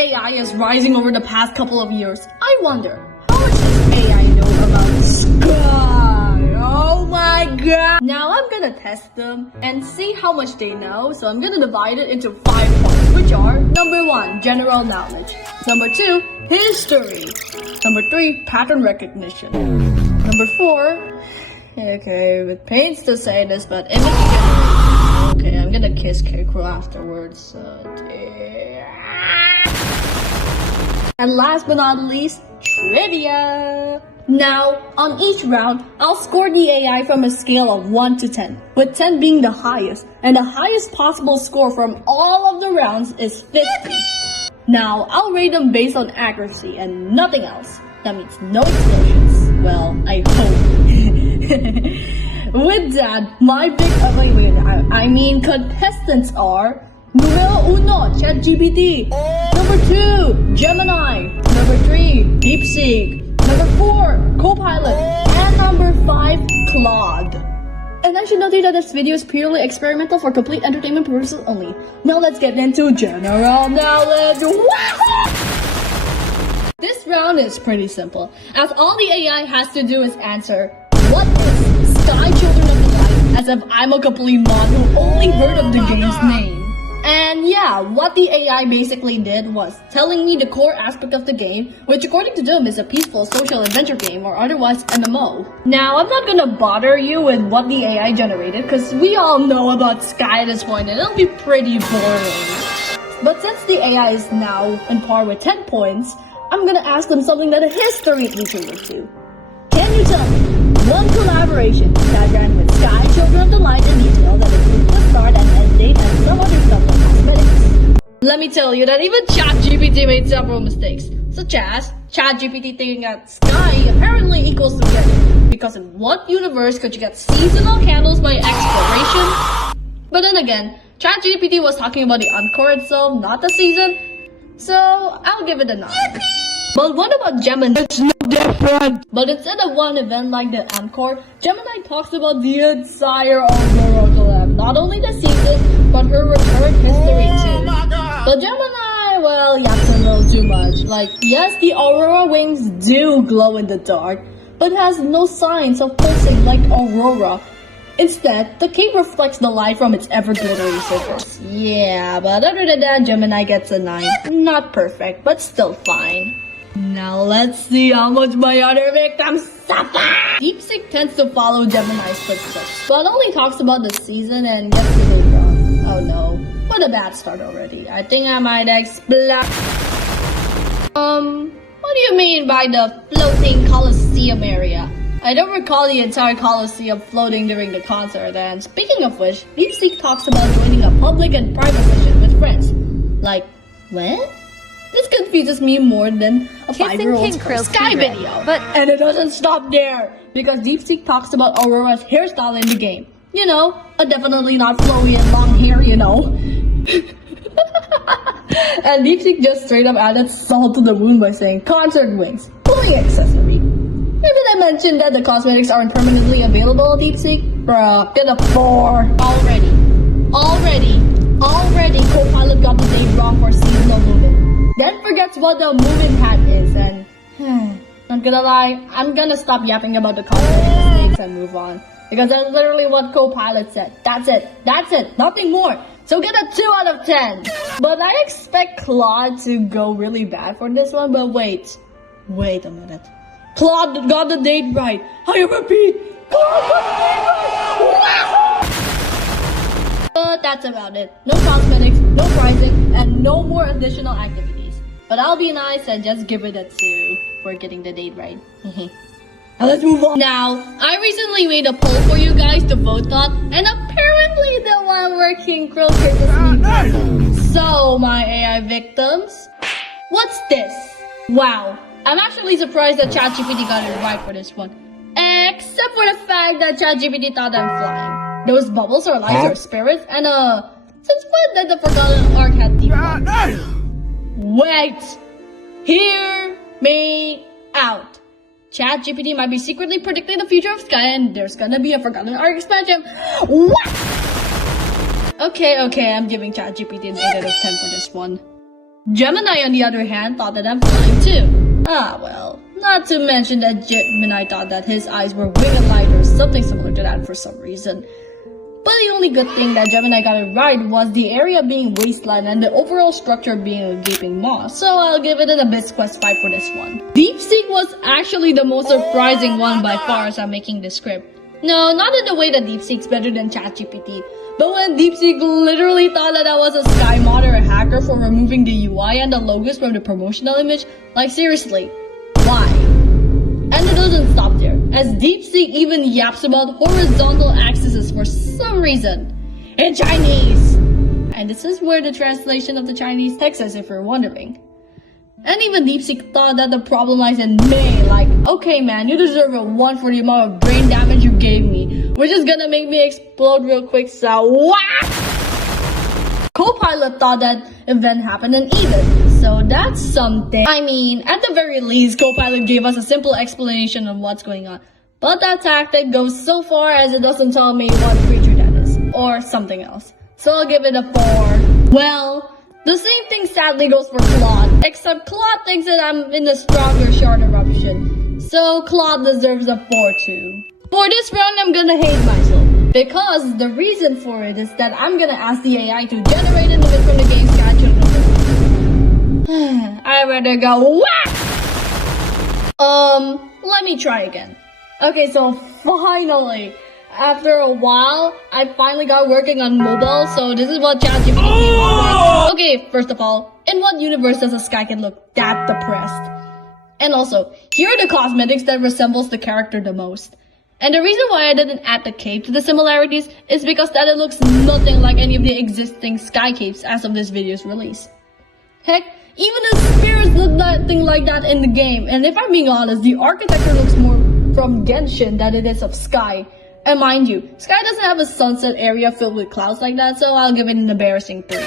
AI is rising over the past couple of years, I wonder, how much does AI know about Sky? Oh my god! Now I'm gonna test them and see how much they know, so I'm gonna divide it into 5 parts, which are: number 1, general knowledge; number 2, history; number 3, pattern recognition; number 4, okay, it pains to say this, but image generation. Okay, I'm gonna kiss K-Crow afterwards, and last but not least, trivia! Now, on each round, I'll score the AI from a scale of 1 to 10, with 10 being the highest, and the highest possible score from all of the rounds is 50. Now, I'll rate them based on accuracy and nothing else. That means no explosions. Well, I hope. With that, my big contestants are Numero 1, ChatGPT; number 2, Gemini; number 3, DeepSeek; number 4, Copilot; and number 5, Claude. And I should note that this video is purely experimental for complete entertainment purposes only. Now let's get into general knowledge. This round is pretty simple, as all the AI has to do is answer, what is Sky Children of the Light, as if I'm a complete mod who only heard of the game's name. And yeah, what the AI basically did was telling me the core aspect of the game, which according to them is a peaceful social adventure game, or otherwise MMO. Now, I'm not gonna bother you with what the AI generated, because we all know about Sky at this point and it'll be pretty boring. But since the AI is now on par with 10 points, I'm gonna ask them something that a history teacher would do. Can you tell me one collaboration that ran with Sky Children of the Light in detail that includes the start and end date and some other stuff like cosmetics? Let me tell you that even ChatGPT made several mistakes, such as ChatGPT thinking that Sky apparently equals together, because in what universe could you get seasonal candles by exploration? But then again, ChatGPT was talking about the Encore itself, not the season, so I'll give it a 9. But what about Gemini? It's no different! But instead of one event like the Encore, Gemini talks about the entire Aurora collab. Not only the season, but her return history too. But Gemini, well, yaps a little too much. Like, yes, the Aurora wings do glow in the dark, but has no signs of pulsing like Aurora. Instead, the cape reflects the light from its ever-glittery surface. Yeah, but other than that, Gemini gets a 9. Not perfect, but still fine. Now let's see how much my other victims suffer! DeepSeek tends to follow Gemini's footsteps, but only talks about the season and gets the date wrong. Oh no, what a bad start already. I think I might explode. What do you mean by the floating Colosseum area? I don't recall the entire Colosseum floating during the concert, and speaking of which, DeepSeek talks about joining a public and private session with friends. Like, when? This confuses me more than a 5-year-old's Sky video. And it doesn't stop there, because DeepSeek talks about Aurora's hairstyle in the game. You know, a definitely not flowy and long hair, you know. And DeepSeek just straight up added salt to the wound by saying concert wings, glowing accessory. Maybe they mentioned that the cosmetics aren't permanently available on DeepSeek? Bruh, get a 4. Already, Copilot got the date wrong for seasonal movement. Then forgets what the moving hat is, and not gonna lie, I'm gonna stop yapping about the cosmetic mistakes and move on. Because that's literally what Copilot said. That's it, nothing more. So get a 2 out of 10. But I expect Claude to go really bad for this one, but wait a minute. Claude got the date right. I repeat, Claude got the date right! But that's about it. No cosmetics, no pricing, and no more additional activities. But I'll be nice and just give it a 2 for getting the date right. Now let's move on. Now, I recently made a poll for you guys to vote on, and apparently the one where King Krill kisses me. So, my AI victims, what's this? Wow, I'm actually surprised that ChatGPT got it right for this one. Except for the fact that ChatGPT thought I'm flying. Those bubbles are lights or spirits, and since when did the Forgotten Ark have deep ones? Wait! Hear me out. ChatGPT might be secretly predicting the future of Sky, and there's gonna be a Forgotten Ark expansion. What? Okay, I'm giving ChatGPT an 8 out of 10 for this one. Gemini, on the other hand, thought that I'm flying too. Ah, well, not to mention that Gemini thought that his eyes were wing-like or something similar to that for some reason. But the only good thing that Gemini got it right was the area being wasteland and the overall structure being a gaping maw, so I'll give it an Abyss Quest 5 for this one. DeepSeek was actually the most surprising one by far as I'm making this script. No, not in the way that DeepSeek's better than ChatGPT, but when DeepSeek literally thought that I was a sky mod or a hacker for removing the UI and the logos from the promotional image, like seriously, why? And it doesn't stop there, as DeepSeek even yaps about horizontal axes for some reason, in Chinese! And this is where the translation of the Chinese text is if you're wondering. And even DeepSeek thought that the problem lies in May, like, okay man, you deserve a 1 for the amount of brain damage you gave me, which is gonna make me explode real quick, so whack! Copilot thought that event happened in Eden, so that's something. I mean, at the very least, Copilot gave us a simple explanation of what's going on. But that tactic goes so far as it doesn't tell me what creature that is, or something else. So I'll give it a 4. Well, the same thing sadly goes for Claude, except Claude thinks that I'm in the stronger shard eruption. So Claude deserves a 4 too. For this round, I'm gonna hate myself. Because the reason for it is that I'm gonna ask the AI to generate an image from the game's schedule. I better go whack! Let me try again. Okay, so finally, after a while, I finally got working on mobile, so this is what ChatGPT came up with. Okay, first of all, in what universe does a sky kid look that depressed? And also, here are the cosmetics that resembles the character the most. And the reason why I didn't add the cape to the similarities is because that it looks nothing like any of the existing sky capes as of this video's release. Heck, even the spirits look nothing like that in the game, and if I'm being honest, the architecture looks more from Genshin than it is of Sky. And mind you, Sky doesn't have a sunset area filled with clouds like that, so I'll give it an embarrassing 3.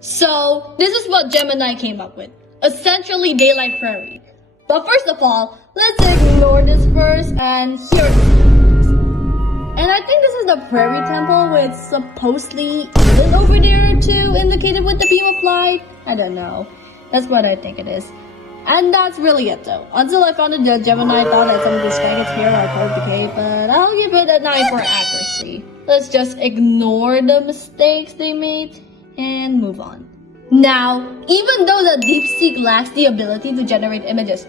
So, this is what Gemini came up with. Essentially Daylight Prairie. But first of all, let's ignore this first, and here it is. And I think this is the Prairie Temple with supposedly Eden over there too, indicated with the beam of light. I don't know. That's what I think it is. And that's really it though. Until I found that Gemini thought that some of these faggots here are part of the cave, but I'll give it a 9 for accuracy. Let's just ignore the mistakes they made and move on. Now, even though the DeepSeek lacks the ability to generate images,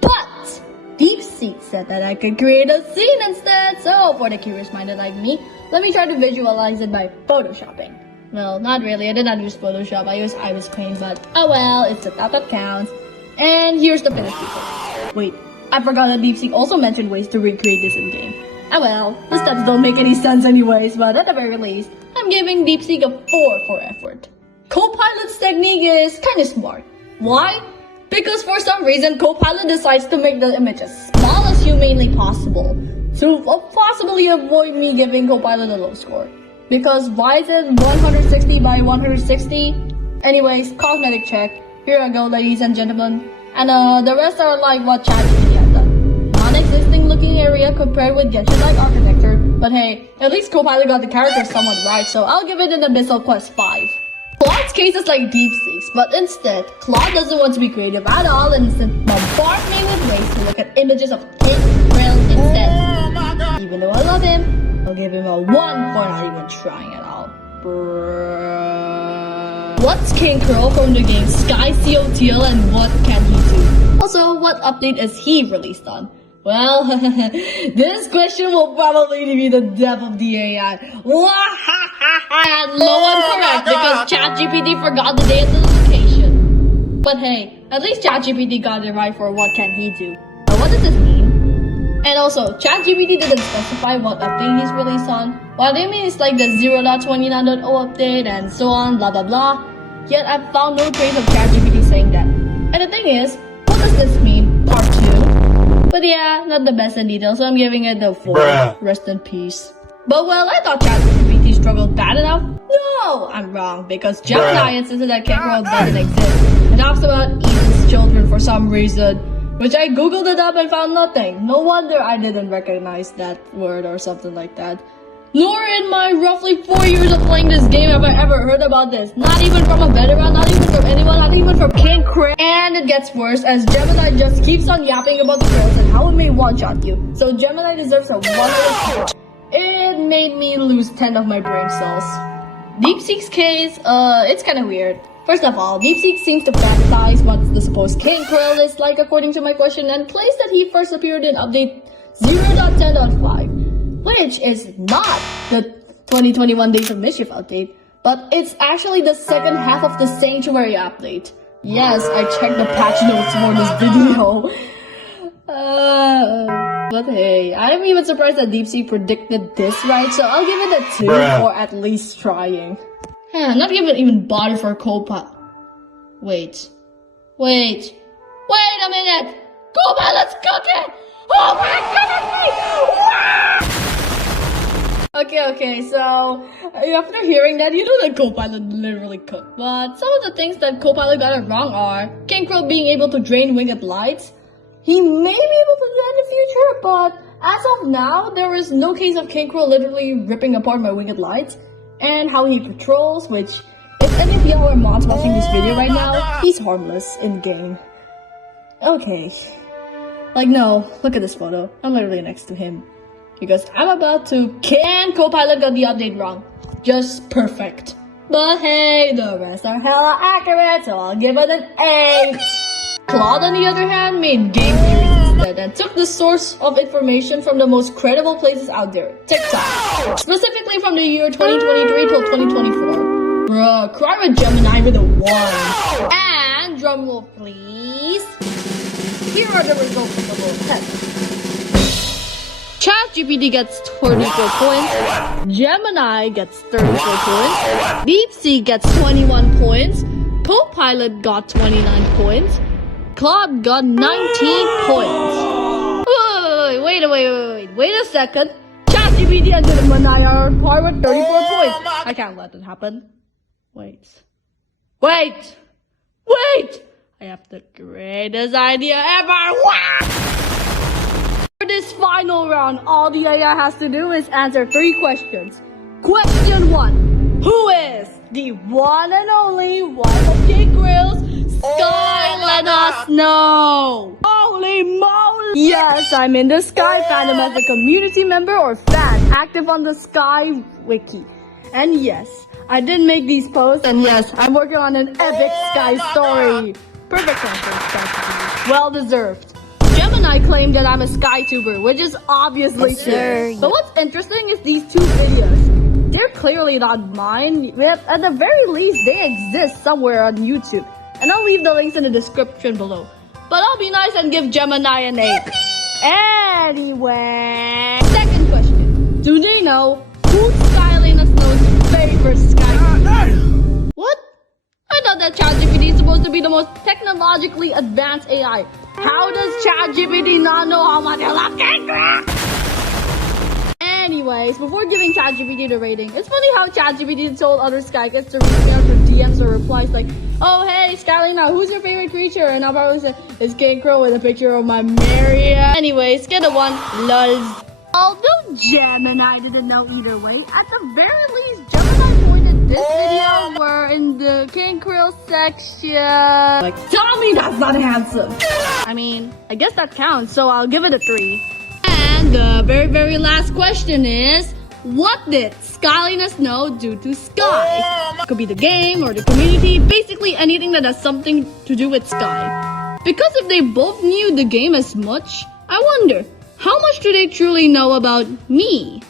but DeepSeek said that I could create a scene instead, so for the curious-minded like me, let me try to visualize it by photoshopping. Well, not really, I did not use Photoshop, I used Iris Paint, but oh well, it's the thought that counts. And here's the finished result. Wait, I forgot that DeepSeek also mentioned ways to recreate this in-game. Ah well, the steps don't make any sense anyways, but at the very least, I'm giving DeepSeek a 4 for effort. Copilot's technique is kinda smart. Why? Because for some reason, Copilot decides to make the image as small as humanly possible to possibly avoid me giving Copilot a low score. Because why is it 160 by 160? Anyways, cosmetic check. Here I go, ladies and gentlemen. And the rest are like what ChatGPT has done. Non-existing looking area compared with Genshin-like architecture. But hey, at least Copilot got the characters somewhat right, so I'll give it an Abyssal Quest 5. Claude's case is like DeepSeek's, but instead, Claude doesn't want to be creative at all and instead bombard me with ways to look at images of King Krill instead. Even though I love him, I'll give him a 1 for not even trying at all. What's King Krill from the game Sky COTL and what can he do? Also, what update is he released on? Well, this question will probably be the death of the AI. I had no one correct because ChatGPT forgot the day and the location. But hey, at least ChatGPT got it right for what can he do. But what does this mean? And also, ChatGPT didn't specify what update he's released on. What they mean is like the 0.29.0 update and so on, blah blah blah. Yet I found no trace of ChatGPT saying that. And the thing is, what does this mean? Part 2? But yeah, not the best in detail, so I'm giving it the 4. Bruh. Rest in peace. But well, I thought ChatGPT struggled bad enough. No, I'm wrong, because Gemini insisted that King Krill doesn't exist. It talks about Eden's children for some reason, which I googled it up and found nothing. No wonder I didn't recognize that word or something like that. Nor in my roughly 4 years of playing this game have I ever heard about this. Not even from a veteran, not even from anyone, not even from King Craig. And it gets worse as Gemini just keeps on yapping about the girls and how it may one-shot you. So Gemini deserves a 100. It made me lose 10 of my brain cells. DeepSeek's case, it's kinda weird. First of all, DeepSeek seems to fantasize what the supposed King Krill is like according to my question and claims that he first appeared in update 0.10.5. Which is not the 2021 Days of Mischief update, but it's actually the second half of the Sanctuary update. Yes, I checked the patch notes for this video. But hey, I'm even surprised that DeepSeek predicted this right, so I'll give it a 2 for at least trying. Not even bother for Copilot. Wait a minute! Copilot's cooking! Oh my goodness! Okay, so after hearing that, you know that Copilot literally cooked. But some of the things that Copilot got it wrong are King Krill being able to drain winged lights. He may be able to do that in the future, but as of now, there is no case of King Krill literally ripping apart my winged lights. And how he patrols, which, if any of y'all are mods watching this video right now, he's harmless in game. Okay. Like, no, look at this photo. I'm literally next to him. Because I'm about to can Copilot got the update wrong. Just perfect. But hey, the rest are hella accurate, so I'll give it an 8. Claude, on the other hand, made game theories instead and took the source of information from the most credible places out there, TikTok. Specifically from the year 2023 till 2024. Bruh, cry with Gemini with a 1. And, drumroll please, here are the results of the little test. ChatGPT gets 34 points, Gemini gets 34 points, DeepSeek gets 21 points, Copilot got 29 points, Claude got 19 points. Wait a second. ChatGPT and Gemini are on par with 34 points. I can't let that happen. Wait. I have the greatest idea ever. For this final round, all the AI has to do is answer 3 questions. Question 1. Who is the one and only wife of King Krill's Sky? Let us know. Holy moly! Yes, I'm in the Sky fandom as a community member or fan active on the Sky wiki. And yes, I did make these posts, and yes, I'm working on an epic Sky story. Perfect answer, Sky. Well deserved. Gemini claimed that I'm a SkyTuber, which is obviously true. But what's interesting is these 2 videos. They're clearly not mine, yet at the very least, they exist somewhere on YouTube. And I'll leave the links in the description below. But I'll be nice and give Gemini an 8. Anyway, second question. Do they know who's Skylina Snow's favorite Sky? What? I thought that ChatGPT is supposed to be the most technologically advanced AI. How does ChatGPT not know how much I love King Krill? Anyways, before giving ChatGPT the rating, it's funny how ChatGPT told other Sky Kids to reach me out for DMs or replies like, oh hey, Skylina, who's your favorite creature? And I'll probably say, it's King Krill with a picture of my Maria. Anyways, get a 1, lols. Although Gemini didn't know either way, at the very least, Gemini pointed this video were in the King Krill section. Like, tell me that's not handsome. I mean, I guess that counts, so I'll give it a 3. And the very last question is, what did Skylina Snow do to Sky? Could be the game or the community, basically anything that has something to do with Sky. Because if they both knew the game as much, I wonder, how much do they truly know about me?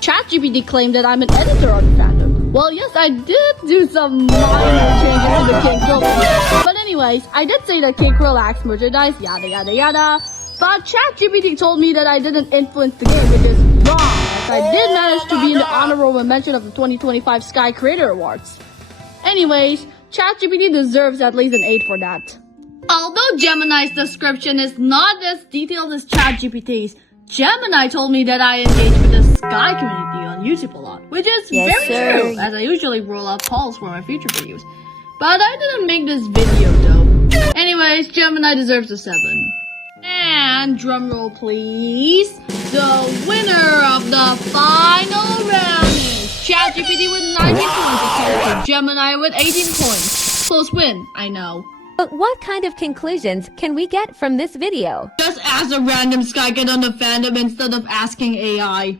ChatGPT claimed that I'm an editor on the fandom. Well, yes, I did do some minor changes to the King Krill. But anyways, I did say that King Krill lacks merchandise, yada yada yada. But ChatGPT told me that I didn't influence the game, which is wrong, as I did manage to be in the honorable mention of the 2025 Sky Creator Awards. Anyways, ChatGPT deserves at least an 8 for that. Although Gemini's description is not as detailed as ChatGPT's, Gemini told me that I engage with the Sky community on YouTube a lot, which is very true, as I usually roll out polls for my future videos. But I didn't make this video though. Anyways, Gemini deserves a 7. And drumroll please, the winner of the final round ChatGPT with 90 points opposed to Gemini with 18 points. Close win, I know. But what kind of conclusions can we get from this video? Just ask a random Sky Kid on the fandom instead of asking AI.